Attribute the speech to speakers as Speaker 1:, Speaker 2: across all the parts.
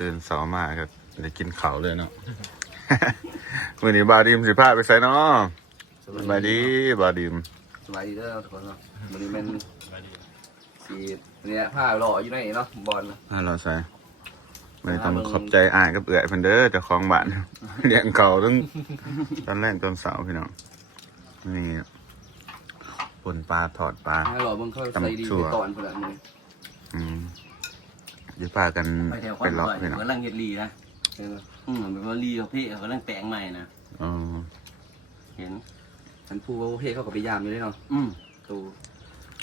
Speaker 1: ตื่นเสาร์มาก็ได้กินข้าวเลยเนาะวันนี้บาวดิมสิพาไปใส่เนาะสบายดีบาวดิม
Speaker 2: สบายดีเด้อทุกคนเนาะวันนี้มันสีเนี่ยผ้าหล่ออยู่ในนี่เนาะบอลนะ
Speaker 1: อ่าเราใส่ไม่ต้องขอบใจอ่านกับเอื่อยเพิ่นเด้อเจ้าของบ้านเลี้ยงเก่าตั้งตอนแรกตอนเสาร์พี่น้องนี่ปนปลาถอดปลา
Speaker 2: ผ้าหล่อเบิ่งเขาใส่ดี
Speaker 1: ตำชั่ว
Speaker 2: ไปตอนพุ่นละนี่
Speaker 1: อืม เดี๋ยวพากัน
Speaker 3: ไปแถวค
Speaker 1: ไป
Speaker 3: อน
Speaker 1: เลาะ
Speaker 3: ซอย
Speaker 1: พี่น้อง
Speaker 3: กำลังเฮ็ดลีนะ
Speaker 2: เห็นไหม
Speaker 3: อืมเป็นว่าลีเขาพี่เขากำลังแปลงใหม่นะ
Speaker 1: อ๋อ
Speaker 3: เห็น
Speaker 2: อันผู้ว่าเพ่เขาก็ไปยามอยู่ด้วยเนาะ
Speaker 3: อืม
Speaker 2: ตู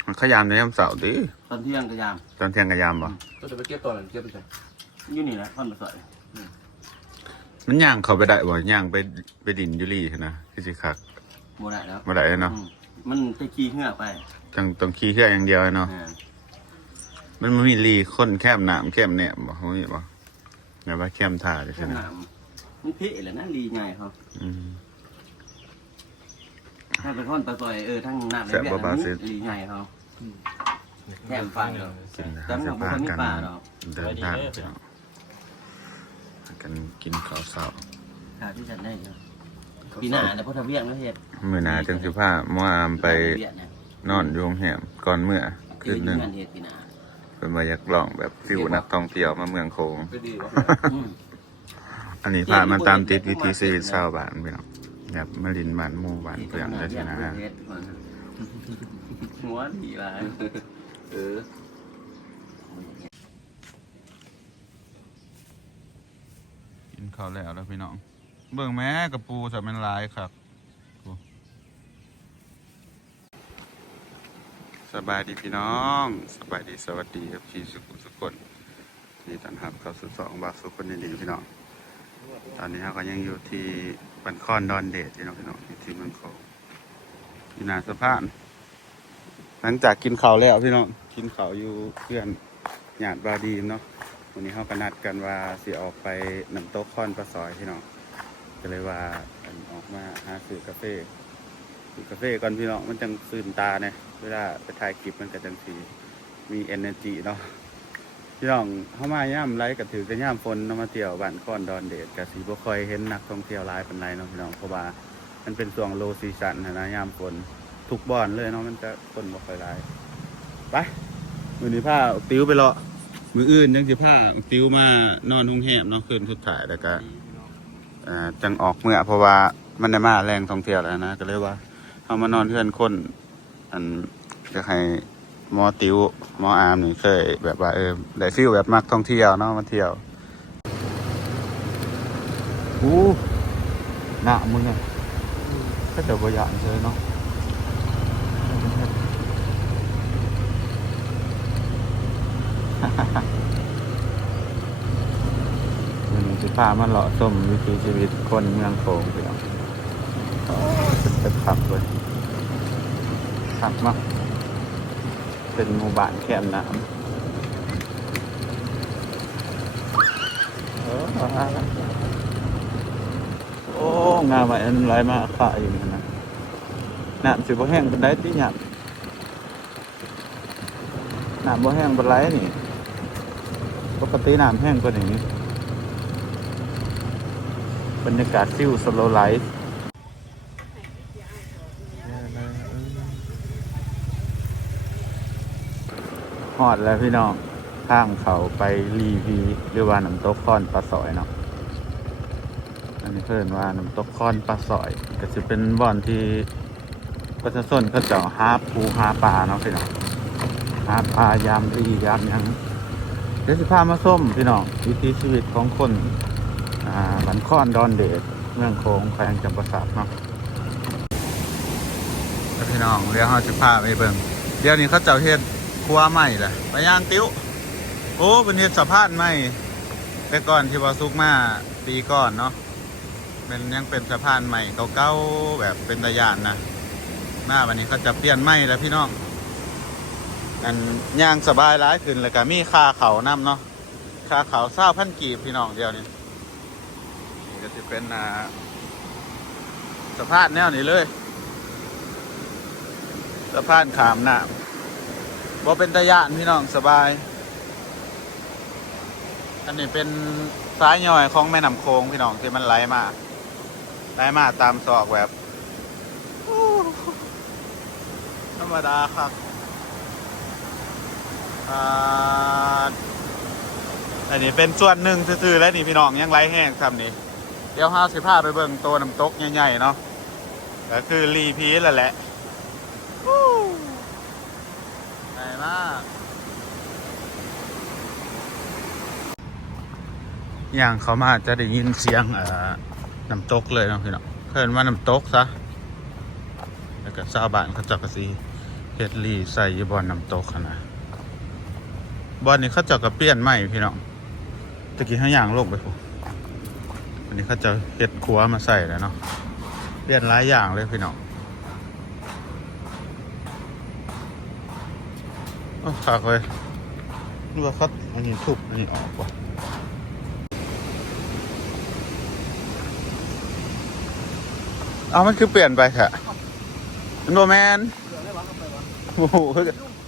Speaker 1: มันขยามในยามเสาร์ดิ
Speaker 3: ตอนเที่ยงก็ยาม
Speaker 1: ตอนเที่ยงขยามบ่
Speaker 2: ก็จะไปเก็บตอนนั้นเก็บไปใส่
Speaker 3: อยู่นี่แหละคอนซอย
Speaker 1: มันย่างเข้าไปได้บ่ย่างไปไปดินอยุรีนะคือสิคัก
Speaker 3: โมได้แล้ว
Speaker 1: บ่ได้เนาะ
Speaker 3: อืมมันจะขี่เหือไป
Speaker 1: ต้องต้องขี่เครื่องอย่างเดียวเนาะ
Speaker 3: อ่า
Speaker 1: มันบ่มีรีคนแคบน้ำแคบแหนมบ่บ่มีบ่แม่ว่าแคมท่าจัง
Speaker 3: แค่
Speaker 1: ซี่นะ
Speaker 3: น้ำมันเพ่แหละนะลีไงเขา
Speaker 1: อืม
Speaker 3: ถ้าเป็นคอนซอยเออทั้งน้ำ
Speaker 1: แซ่บบ่บาซิส
Speaker 3: ลีไงเขาแถมฟังเนาะ
Speaker 1: กิน
Speaker 3: แต่มัน
Speaker 1: จะ
Speaker 3: ก็บ่
Speaker 1: พา
Speaker 3: ค่อยมี
Speaker 1: กัน
Speaker 3: ปลาหรอก
Speaker 1: เดินทางพี่น้องพากันกินข้าวเช้า
Speaker 3: ข่าวที่จัดได้เยอะปีหน้าแต่พอทำเวียงแล้วเฮ็ด
Speaker 1: มื้อหน้าจังสิพาหมออามไป
Speaker 3: เวียงเนี่ย
Speaker 1: นอนอยู่โรงแรมก่อนเมื่อ
Speaker 3: คื
Speaker 1: คื
Speaker 3: อน
Speaker 1: หนึง
Speaker 3: งานเฮ็ดปีหน้า
Speaker 1: เป็นมาอยากลองแบบฟิวนักท่องเที่ยวมาเมืองโคง
Speaker 2: ไปดีวะ
Speaker 3: อืม
Speaker 1: อันนี้พามันตามติดวิถีชีวิตชาวบ้านพี่น้องแบบมาลินบ้านหมู่บ้านเพื่อนได้ที่นะ
Speaker 3: หัวดีหลาย
Speaker 2: เออ
Speaker 1: กินข้าวแล้วแล้วพี่น้อง เบิ่งแม่กับปูจะเป็นลายครับ สบายดีพี่น้อง สบายดีสวัสดีครับพี่สุขุมสุคนนี่ต้อนรับเขาสู่สองบาทสุขคนดีพี่น้อง ตอนนี้เราก็ยังอยู่ที่บันคอนดอนเดชพี่น้องพี่น้องอยู่ที่เมืองโคงอยู่หนาสะพาน หลังจากกินข้าวแล้วพี่น้องกินข้าวอยู่เพื่อนหยาดบาดีเนาะวันนี้เขาก็นัดกันว่าสิออกไปน้ำตกคอนปลาซอยพี่น้องก็เลยว่าออกมาหาซื้อกาแฟ กาแฟก่อนพี่น้องมันจังซื่นตาเนี่ยเวลาไปถ่ายคลิปมันก็จังสีมี energy เนาะพี่น้องเข้ามาย่ามไรก็ถือกันย่ามฝนเนาะมาเที่ยวบ้านคอนดอนเดชกับสีบ่ค่อยเห็นนักท่องเที่ยวหลายปานไรเนาะพี่น้องเพราะว่ามันเป็นช่วงโลซีซันนะย่ามฝนทุกบ่อนเลยเนาะมันจะคนบ่ค่อยหลายไปมือนี้ผ้าติ้วไปเลาะมืออื่นจังสิผ้าติ้วมานอนห้องแหมเนาะคืนสุดท้ายแล้วก็อ่าจังออกเมื่อเพราะว่ามันได้มาแรงท่องเที่ยวแล้วนะก็เลยว่า เอามานอนเพื่อนคน อันจะให้มอติวมออาร์มนี่เคยแบบว่าเออได้ฟิลแบบมักท่องเที่ยวเนาะมาเที่ยวอู้หนามึงอะก็จะบ่อยากเลยเนาะวันนี้สิพามันเลาะส้มวิถีชีวิตคนเมืองโขงไปเอาโอ้ เป็นขับเลยขับมากเป็นหมู่บ้านแคมน้ำเออโอ้ งามอะอันไรมาขายอยู่นี่นะน้ำสิบ่แห้งเป็นได้ที่หยับน้ำบ่แห้งเป็นไรนี่ ปกติน้ำแห้งกว่านี้บรรยากาศซิ่วสโลไลฟ์ ฮอดแล้วพี่น้องข้างเขาไปรีวีหรือว่าน้ำตกค้อนปลาสอยเนาะอันนี้เพิ่นว่าน้ำตกค้อนปลาสอย ก็จะเป็นบ่อนที่ประชาชนเขาเจะหาปูหาปลาเนาะพี่น้องหาปลายามรียามยังเดี๋ยวสิพามาส้มพี่น้องวิถีชีวิตของคนอ่าบันค้อนดอนเดชเมืองโค้งแขวงจำปาสักเนาะพี่น้องเดี๋ยวเราจะพาไปเบิ่งเดี๋ยวนี้เขาเจ้าเฮ็ด ครัวใหม่แหละไปย่างติ้ว โอ้เป็นเฮ็ดสะพานใหม่แต่ก่อนที่ว่าซุกมาปีก่อนเนาะเป็นยังเป็นสะพานใหม่เก่าๆแบบเป็นตะยานนะหน้าวันนี้เขาจะเปลี่ยนใหม่แล้วพี่น้องอันย่างสบายร้ายขึ้นเลยก็มีค่าเขานำเนาะค่าเขาเศร้าพันกีบพี่น้องเดียวนี่นี่ก็จะเป็นอ่าสะพานแนวนี้เลยสะพานขามน้ำ บ่เป็นตะยานพี่น้องสบาย อันนี้เป็นสายย่อยของแม่น้ำโค้งพี่น้องที่มันไหลมาไหลมาตามซอกแบบธรรมดาครับอ่าอันนี้เป็นส่วนหนึ่งซื่อๆแล้วนี่พี่น้องยังไหลแห้งซ้ำนี่ เดี๋ยวห้าสิพาไปเบิ่งตัวน้ำตกใหญ่ๆเนาะก็คือรีพีแหละแหละวู้ใหญ่มาก อ ย่างเขามาจะได้ยินเสียงเอ่อน้ำตกเลยเนาะพี่น้องเพิ่นว่าน้ำตกซะแล้วก็ชาวบ้านเขาจักกะสีเฮ็ดรีใส่ยบอนน้ำตกหั้นนะบอนนี้เขาจักกระเปลี่ยนใหม่พี่น้องตะกี้เขาย่างลงไปพุ่นวันนี้เขาจะเฮ็ดครัวมาใส่แล้วเนาะเปลี่ยนหลายอย่างเลยพี่น้องโอ้ฝากเลยนึกว่าเขาอันนี้ทุบอันนี้ออกว่ะ เอามันคือเปลี่ยนไปค่มันโดแมนโอ้โห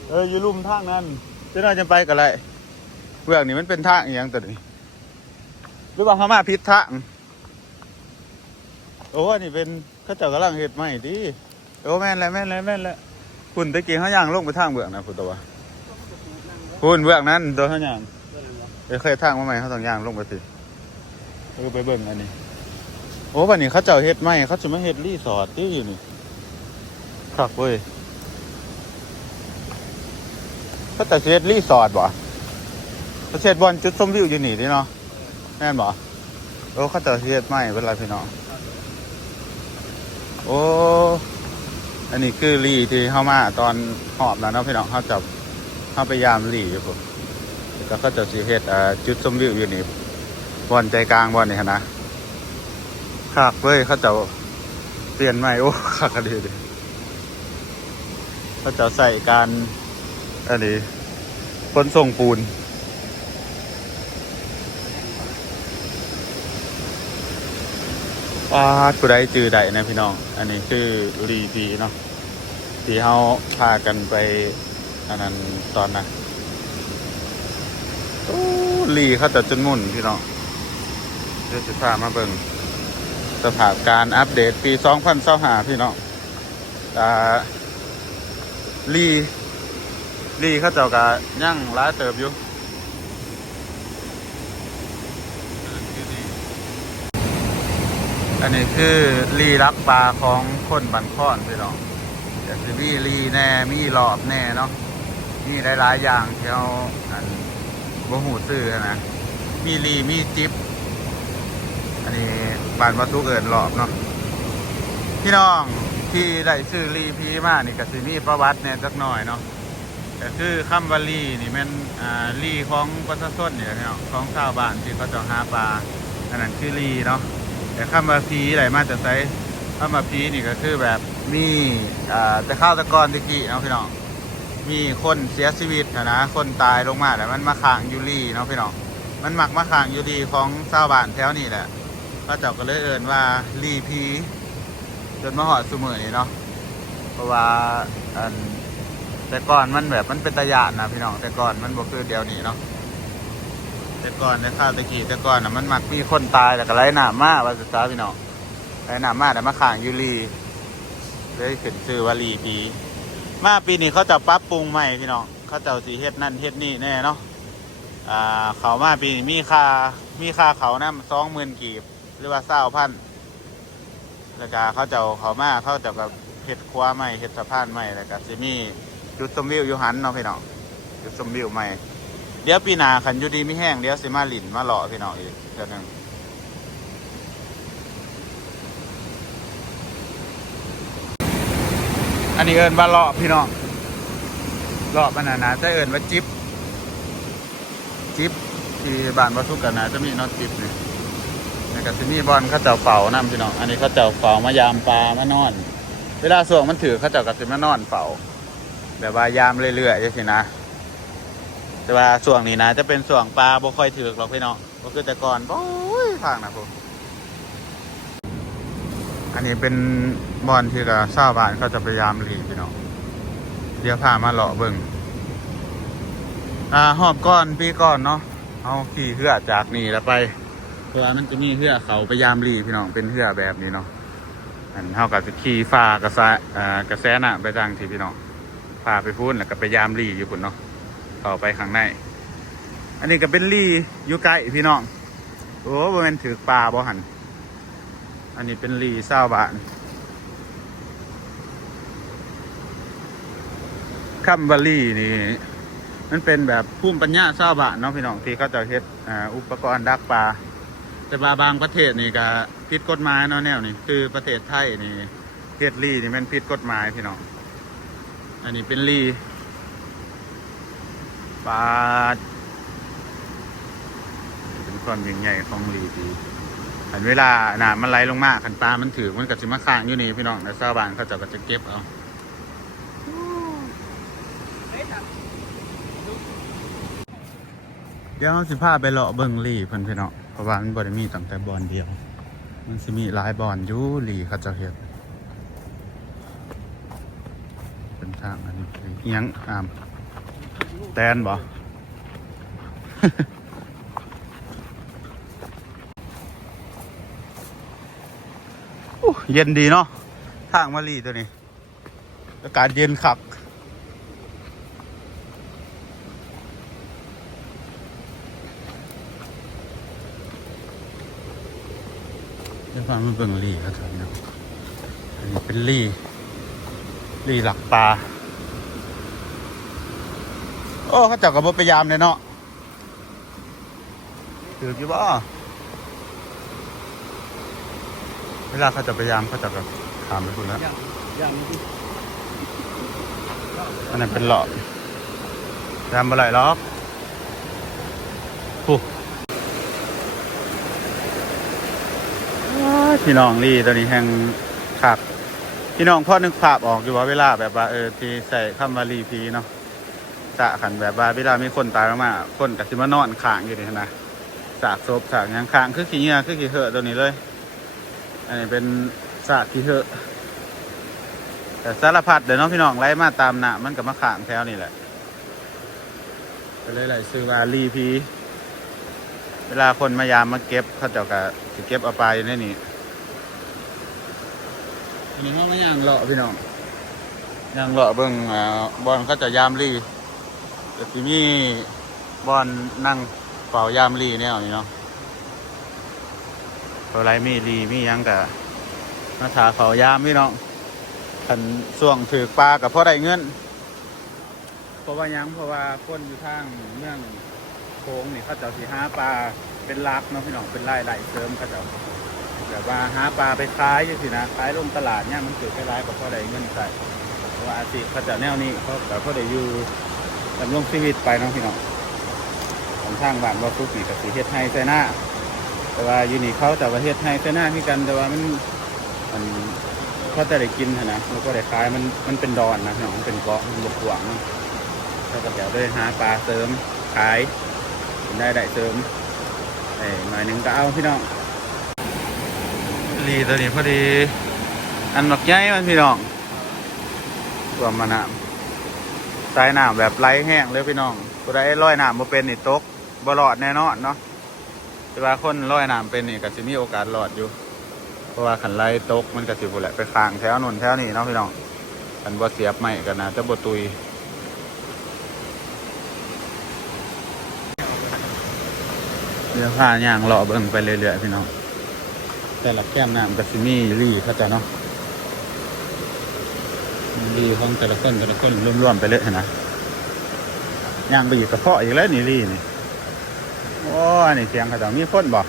Speaker 1: เอออยู่ลุ่มทางนั้นจะน่าจะไปกับอะไรเรื่องนี้มันเป็นทางอย่างตัวนี้หรือว่าเขามาพิษทางโอ้นี่เป็นเขาเจ้ากำลังเห็ดใหม่ดิโอ้แม่นแล้วแม่นแล้วแม่นแล้วคุณตะกี้เขาย่างลงไปทางเบื้องนะคุณตัวคุณเบื้องนั้นตัวเขาย่างเดี๋ยวเคยทางมาใหม่เขาต้องย่างลงไปสิเออไปเบิ่งอันนี้ โอ้วันนี้เขาเจ้าเฮ็ดไหมเขาจะม่เฮ็ดรีสอร์ทที่อยู่นี่ครับเว้ยเขาแต่เฮ็ดรีสอร์ทบ่เขาเฮ็ดบอลจุดชมวิวอยู่นี่ดิเนาะแม่นบ่โอ้เขาเจ้าเฮ็ดไหมเป็นไรพี่น้องโอ้อันนี้คือรีที่เข้ามาตอนหอบแล้วเนาะพี่น้องเขาจะเข้าไปยามรีอยู่ผมแล้วเขาเจะสิเฮ็ดจุดชมวิวอยู่นี่บอลใจกลางบอลนี่นนะคักเว้ยเขาจะเปลี่ยนใหม่โอ้คักกันดีดิเขาจะใส่การอันนี้ขนส่งปูนว้าดผู้ใดจือใดนะพี่น้อง อันนี้คือรีพีเนาะที่เขาพากันไป อันนั้นตอนนะโอ้รีเขาจะจนงุ่นพี่น้องเดี๋ยวจะพามาเบิ่ง สภาพการอัปเดตปี2025พี่น้องอ่าลีลีเขาเจ้ากะยั่งร้ายเติบอยู่อันนี้คือลีรักปลาของคนบันค่อนพี่น้องแต่คือมีลีแน่ มีหลอบแน่เนาะ มีหลายๆอย่างที่เราอันบ่หูซื้อนะ มีลีมีจิ๊บ อันนี้บานวัตถุเอิญหลอบเนาะพี่น้องที่ได้ซื้อรีพีมานี่ก็สิมีประวัติเนี่ยสักหน่อยเนาะก็คือคำว่ารีนี่มันอ่ารีของประชาชนเนี่ยเนาะของชาวบ้านที่เขาจะหาปลาอันนั้นคือรีเนาะแต่คำว่าพีอะไรมาจะใช้คำว่าพีนี่ก็คือแบบมีอ่าแต่ข้าวตะกอนตะกี้เนาะพี่น้องมีคนเสียชีวิตนะ คนตายลงมาแล้วมันมาขังยูรีเนาะพี่น้อง มันหมักมาขังยู่ดีของชาวบ้านแถวนี้แหละ ก็เจ้าก็เลยเอินว่ารีพีจนมาหอดสมือนี่เนาะเพราะว่าอันแต่ก่อนมันแบบมันเป็นตะยานนะพี่น้องแต่ก่อนมันบ่คือเดียวนี้เนาะแต่ก่อนในข้าวตะกี้แต่ก่อนน่ะมันมักมีคนตายแต่ก็ไรหนามากว่าจะจ้าพี่น้องไรหนามากแต่มาข่างยูรีเลยขึ้นชื่อว่ารีพีมาปีนี้เขาจะปรับปรุงใหม่พี่น้องเขาจะเอาสีเฮ็ดนั่นเฮ็ดนี่แน่เนาะอ่าเขามาปีนี้มีค่ามีค่าเขานะสองหมื่นกีบ หรือว่าเศร้าพันแล้วก็เขาเจะเอาเขามาเขาเจะกับเห็ดคว้าใหม่เห็ดสะพานใหม่แล้วก็สิมีจุดชมวิวอยู่หันเนาะพี่น้องจุดชมวิวใหม่เดี๋ยวปีหน้าขันอยู่ดีไม่แห้งเดี๋ยวสิมาหลินมาหล่อพี่น้องอีกเดือนหนึ่งอันนี้เอิญว่าเลาะพี่น้องเลาะมันนะนะจะเอิญว่าจิ๊บจิ๊บที่บ้านวัตถุกันนะจะมีน็อตจิ๊บเนี่ย นี่ก็สิมีบอลเขาเจ้าเฝ้านํพี่น้อง อันนี้เขาเจ้าเฝ้ามายามปลามานอน เวลาส่วงมันถือเขาเจ้าก็สิมานอนเฝ้าแบบว่ายามเรื่อยๆจังซี่นะ แต่ว่าส่วงนี้นะ จะเป็นส่วงปลาบ่ค่อยถือกหรอกพี่น้องบ่คือแต่ก่อนโอ้ยทางนะพวกอันนี้เป็นบอลที่กับชาวบ้านเขาจะพยายามหลีกพี่น้องเดี๋ยวพามาเลาะเบิ่งอ่าหอบก้อนปีก่อนเนาะเอาขี่เหือจากนี่แล้วไป เพราะว่ามันจะมีเหือเขาไปยามรีพี่น้องเป็นเหือแบบนี้เนาะอันเท่ากับจะขี่ฟ้ากระแสอ่ากระแสน่ะไปทางที่พี่น้องพาไปพูนแล้วก็ไปยามรีอยู่พุ่นเนาะเข้าไปข้างใน อันนี้ก็เป็นรีอยู่ใกล้พี่น้องโอ้บ่แม่นถือปลาบ่หันอันนี้เป็นรีเศร้าบานคัมบารีนี่มันเป็นแบบภูมิปัญญาชาวบ้านเนาะพี่น้องที่เขาจะเฮ็ดอุปกรณ์ดักปลา แต่ว่าบางประเทศนี่ก็ผิดกฎหมายเนาะแนวนี้คือประเทศไทยนี่เฮ็ดลี่นี่มันผิดกฎหมายพี่น้องอันนี้เป็นลี่ปลาเป็นความยิ่งใหญ่ของลี่ดีอันเวลาน้ำมันไหลลงมาขันปลามันถือมันก็สิมาค้างอยู่นี่พี่น้องแต่ชาวบ้านเขาจะก็จะเก็บเอาเดี๋ยวเราสิพาไปเลาะเบิ่งลี่เพิ่นพี่น้อง ราะว่ามันบ่ได้มีตั้งแต่บอลเดียว มันสิมีหลายบอลอยู่ลี่เขาจะเฮ็ดเป็นทางอันนี้อิหยังอ่ามแตนบ่เย็นดีเนาะทางมาลีตัวนี้ อากาศเย็นคัก เดี๋ยวฟังมันเบิ่งลี่ครับท่านเนาะอันนี้เป็นลี่ลี่หลักปลาโอ้เขาเจับกับบพยายามเลยเนาะถือกี่บ่เวลาเขาจะพยายามเขาจะแบบถามไปคุณแล้ว
Speaker 3: อย่างนี้
Speaker 1: อันนั้นเป็นหลอดยามอะไรหรอกผู้ว้าย พี่น้องลี่ตัวนี้แห่งขักพี่น้องพ่อนึกภาพออกอยู่ว่าเวลาแบบว่าเออที่ใส่คำว่ารีพีเนาะสะขันแบบว่าเวลามีคนตายออกมาคนกับสิมานอนข้างอยู่นี่นะสากศพสากยังข้างคือขี้เหงื่อคือขี้เหอะตัวนี้เลย อันนี้เป็นสากขี้เหอะแต่สารพัดเดี๋ยวน้องพี่น้องไล่มาตามหนะมันกับมาขางแถวนี่แหละก็เลยไหลซื้อวารีพี เวลาคนมายามมาเก็บเขาเจ้าก็สิเก็บเอาไปในนี่ อันนี้เขาไม่ย่างเลาะพี่น้องย่างเลาะเบิ่งอ่าบอลเขาจะยามรีแต่ที่มีบอลนั่งเป่ายามรีแนวนี้เนาะตัวไรมีรีมีหยังแต่มาถาเขายามพี่น้องขันส่วงถือปลากับพ่อได้เงินเพราะว่าหยังเพราะว่าคนอยู่ทางเมืองโค้งนี่เขาเจะสีหาปลาเป็นลักเนาะพี่น้องเป็นไร่ไร่เสริมเขาเจะ แบบว่าหาปลาไปขายอยู่สินะขายลงตลาดเนี่ยมันเกิดไร้ายกับพ่อได้เงินใส่เพราะว่าอาชีพเขาจะแนวนี้เขาแบบพ่อได้อยู่ดำรงชีวิตไปเน้องพี่น้องของทางบ้านว่าทุกนี่กับสีเฮ็ดให้ใส่หน้า แต่ว่าอยู่นี่เขาแต่ว่าเฮ็ดให้ใส่หน้าที่กันแต่ว่ามันมันเขาจะได้กินนะแล้วก็ได้ขายมันมันเป็นดอนนะพี่น้องมันเป็นเกาะมันบกหวางเนาะเขาก็เดี๋ยวได้หาปลาเสริมขายได้ได้เสริมเอ้หน่อยหนึ่งก็เอาพี่น้อง ลีตัวนี้พอดี อันหนักใหญ่มันพี่น้องรวมมาน้ำสายน้ำแบบไหลแห้งเลยพี่น้องผู้ใดลอยน้ำมาเป็นนี่ตกบ่รอดแน่นอนเนาะแต่ว่าคนลอยน้ำเป็นนี่ก็จะมีโอกาสรอดอยู่ เพราะว่าขันไหลตกมันก็สิบุแหละไปค้างแถวนู่นแถวนี่เนาะพี่น้องขันบ่เสียบไม่กันนะจะบ่ตุยเดี๋ยวพาย่างเลาะเบิ่งไปเรื่อยๆพี่น้อง แต่ละแก้มน้ำกับซิมี่รี่เข้าใจเนาะรี่ของแต่ละคนแต่ละคนรวมๆไปเลยนะย่างไปอยู่กระเพาะอีกแล้วนี่รี่นี่โอ้นนี่เสียงเขาจะมีคนบอก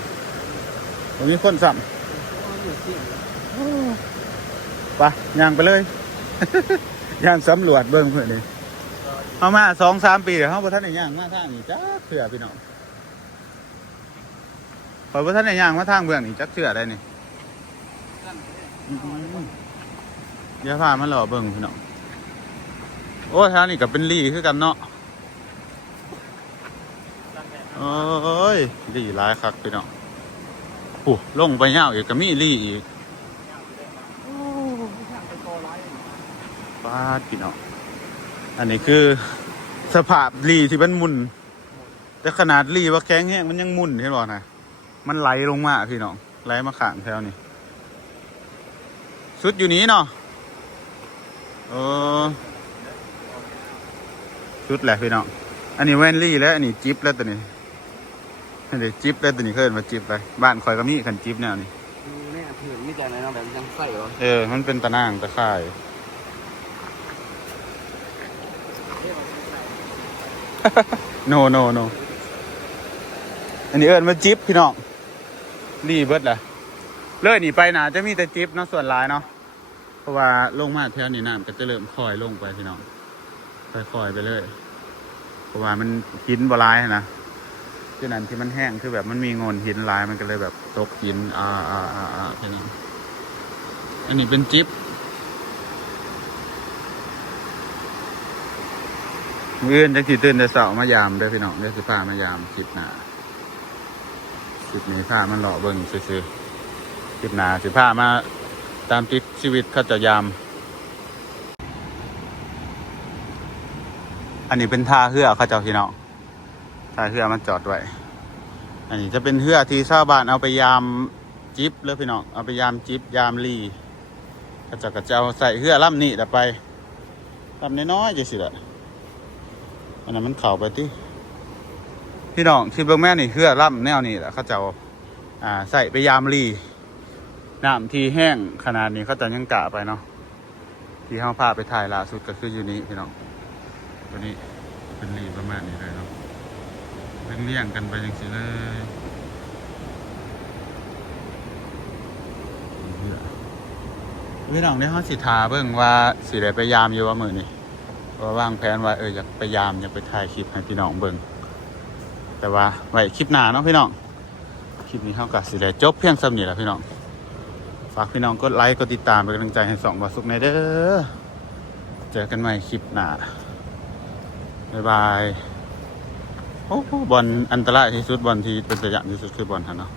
Speaker 1: มีคนซ้ำไปย่างไปเลยย่างสำรวจเบิ้งเพื่อนนี่เอามาสองสามปีเดี๋ยวเขาประท่านในย่างมาท่างนี้จ้าเถื่อพี่น้อง พอประท่านในย่างมาทางเบื้องนี่จักเถื่อได้นี่เดี๋ยวพามันหล่อเบิ่งพี่น้องโอ้แถวนี้ก็เป็นลี่คือกันเนาะโอ้ยลี่หลายคักพี่น้องโอ้ลงไปยาอีกก็มีลี่อีกปาดพี่น้องอันนี้คือสภาพลี่ที่มันมุนแต่ขนาดรีว่าแข็งแห้งมันยังมุนเห็นบ่นะ มันไหลลงมาพี่น้องไหลมาข้างแถวนี้สุดอยู่นี้เนาะเออสุดแหละพี่น้องอันนี้แว่นลี่แล้วอันนี้จิ๊บแล้วตัวนี้อันนี้จิ๊บแล้วตัวนี้เคยเห็นมาจิ๊บไปบ้านคอยก็มีขันจิ๊บแนวนี้
Speaker 2: แม่เพื่อนมีแต่ไหนน้องแบบยังใส่เหรอ
Speaker 1: เออมันเป็นตะนางตะข่ายโนโนโนอันนี้เอิญมาจิ๊บพี่น้อง รีเบิดแหละเลยหนีไปนะจะมีแต่จิ๊บเนาะส่วนหลายเนาะเพราะว่าลงมาแถวนี้น้ำก็จะเริ่มคอยลงไปพี่น้องค่อยๆไปเลยเพราะว่ามันหินบลายนะที่นั้นที่มันแห้งคือแบบมันมีโงนหินลายมันก็เลยแบบตกหินอ่าอ่าอ่าอ่าแค่นี้อันนี้เป็นจิ๊บเมืออื่นจังสีตื่นแต่เสาร์มายามเด้อพี่น้องเด้อสิพามายามคลิปหนา คลิปนี้พามันหล่อเบิ่งซื่อๆคลิปหนาสิพามาตามติดชีวิตเขาจะยาม อันนี้เป็นท่าเหือเขาเจ้าพี่น้องท่าเหือมันจอดไว้ อันนี้จะเป็นเหือที่ชาวบ้านเอาไปยามจิบเลยพี่น้องเอาไปยามจิบยามลีก็จะกระเจ้าใส่เหือล่ำนี่แต่ไปล่ำน้อยๆจะสิละอันนั้นมันเข่าไปที่ พี่น้องคิดเบิ่งแม่นี่เหือล่ำแนวนี้แหละเขาจ้าอ่าใส่ไปยามลีน้ำที่แห้งขนาดนี้เขาจะยังกะไปเนาะที่เขาพาไปถ่ายล่าสุดก็คืออยู่นี้พี่น้องตัวนี้เป็นลีประมาณนี้เลยเนาะเรียงเรียงกันไปอย่างสิเลยพี่น้องได้ห้องสิทาเบิ่งว่าสิได้ไปยามอยู่ว่ามือนี่ว่าวางแผนว่าเอออยากไปยามอยากไปถ่ายคลิปให้พี่น้องเบิ่ง แต่ว่าไว้คลิปหน้าเนาะพี่น้องคลิปนี้เขากับสิแลจบเพียงสำนี้แหละพี่น้องฝากพี่น้องกดไลค์กดติดตามเป็นกำลังใจให้สองบาสุกในเด้อเจอกันใหม่คลิปหน้าบ๊ายบายโอ้บอลอันตรายที่สุดบอลที่เป็นตัวอย่างที่สุดคือบอลฮะเนาะ